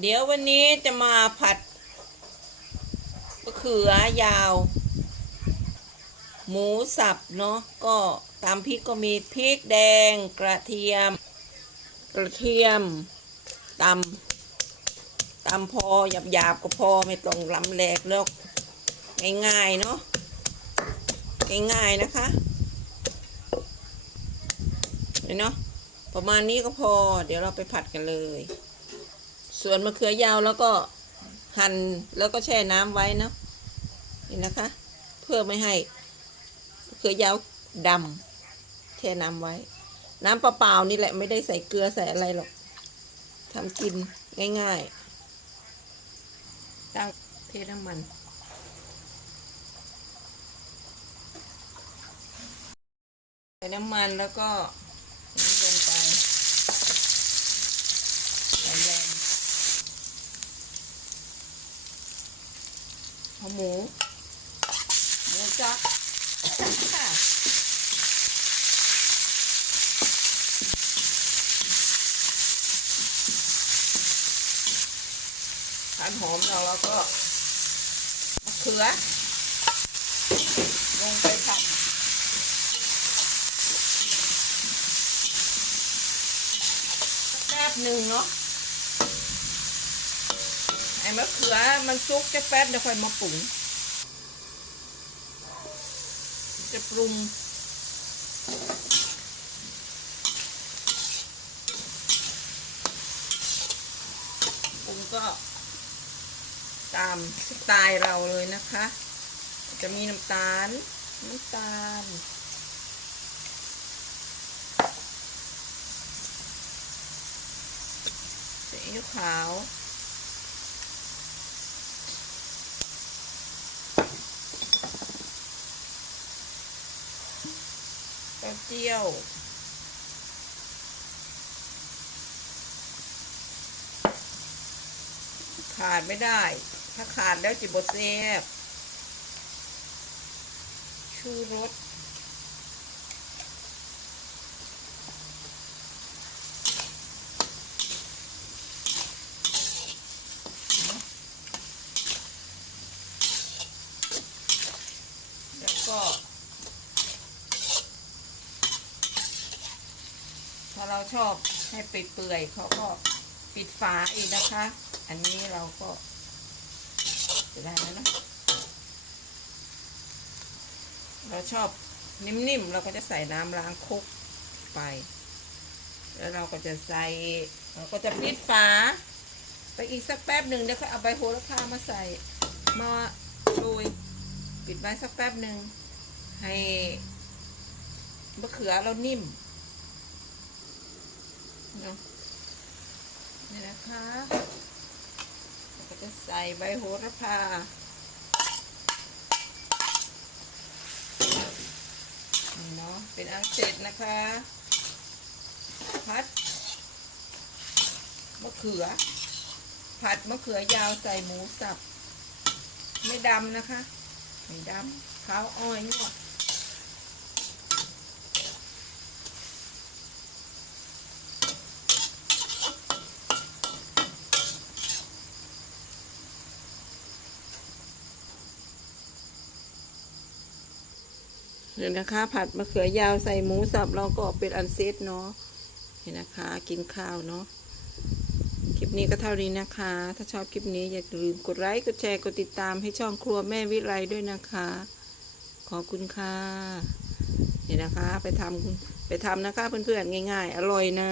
เดี๋ยววันนี้จะมาผัดมะเขือยาว หมูสับเนาะก็ตามพริกก็มีพริกแดงกระเทียม กระเทียมตำตำพอหยาบๆก็พอไม่ต้องล้ำแหลกแล้วง่ายๆเนาะง่ายๆนะคะเห็นเนาะประมาณนี้ก็พอ เดี๋ยวเราไปผัดกันเลย ส่วนมะเขือยาวแล้วก็หั่นแล้วก็แช่น้ำไว้นะนี่นะคะ เพื่อไม่ให้มะเขือยาวดำแช่น้ำไว้ น้ำเปล่าๆนี่แหละไม่ได้ใส่เกลือใส่อะไรหรอกทำกินง่ายๆตั้งเทน้ำมันใส่น้ำมันแล้วก็นี่ลงไปใส่แรงเอา หมู หมูจักค่ะทานหอมเราแล้วก็มะเขือ ลงไปผัดแป๊บหนึ่งเนาะ อ้มะเขือมันซุกจะแป๊บเดี๋ยวค่อยมาปรุง จะปรุงปรุงก็ตามสไตล์เราเลยนะคะ จะมีน้ำตาล น้ำตาลซีอิ๊วขาว เจียวขาดไม่ได้ ถ้าขาดแล้วจิบดเซฟชูรส แล้วก็ ถ้า เราชอบให้เปื่อยๆเขาก็ปิดฝาอีกนะคะ อันนี้เราก็จะได้แล้วนะเราชอบนิ่มๆ เราก็จะใส่น้ำล้างคลุกไป แล้วเราก็จะใส่เราก็จะปิดฝา ไปอีกสักแป๊บหนึ่งเดี๋ยวค่อยเอาใบโหระพามาใส่มาโรยปิดไว้สักแป๊บหนึ่งให้มะเขือเรานิ่ม เนาะนี่นะคะก็จะใส่ใบโหระพานี่เนาะเป็นอันเสร็จนะคะพัดมะเขือ ผัดมะเขือยาวใส่หมูสับ ไม่ดำนะคะ ไม่ดำขาวอ้อยนวด เนี่ยนะคะ ผัดมะเขือยาวใส่หมูสับเราก็เป็นอันเซตเนาะเห็นนะคะ กินข้าวเนาะคลิปนี้ก็เท่านี้นะคะ ถ้าชอบคลิปนี้อย่าลืมกดไลค์กดแชร์กดติดตามให้ช่องครัวแม่วิไลด้วยนะคะ ขอบคุณค่ะเนี่นะคะ ไปทำไปทำนะคะเพื่อนๆง่าย ๆ อร่อยนะ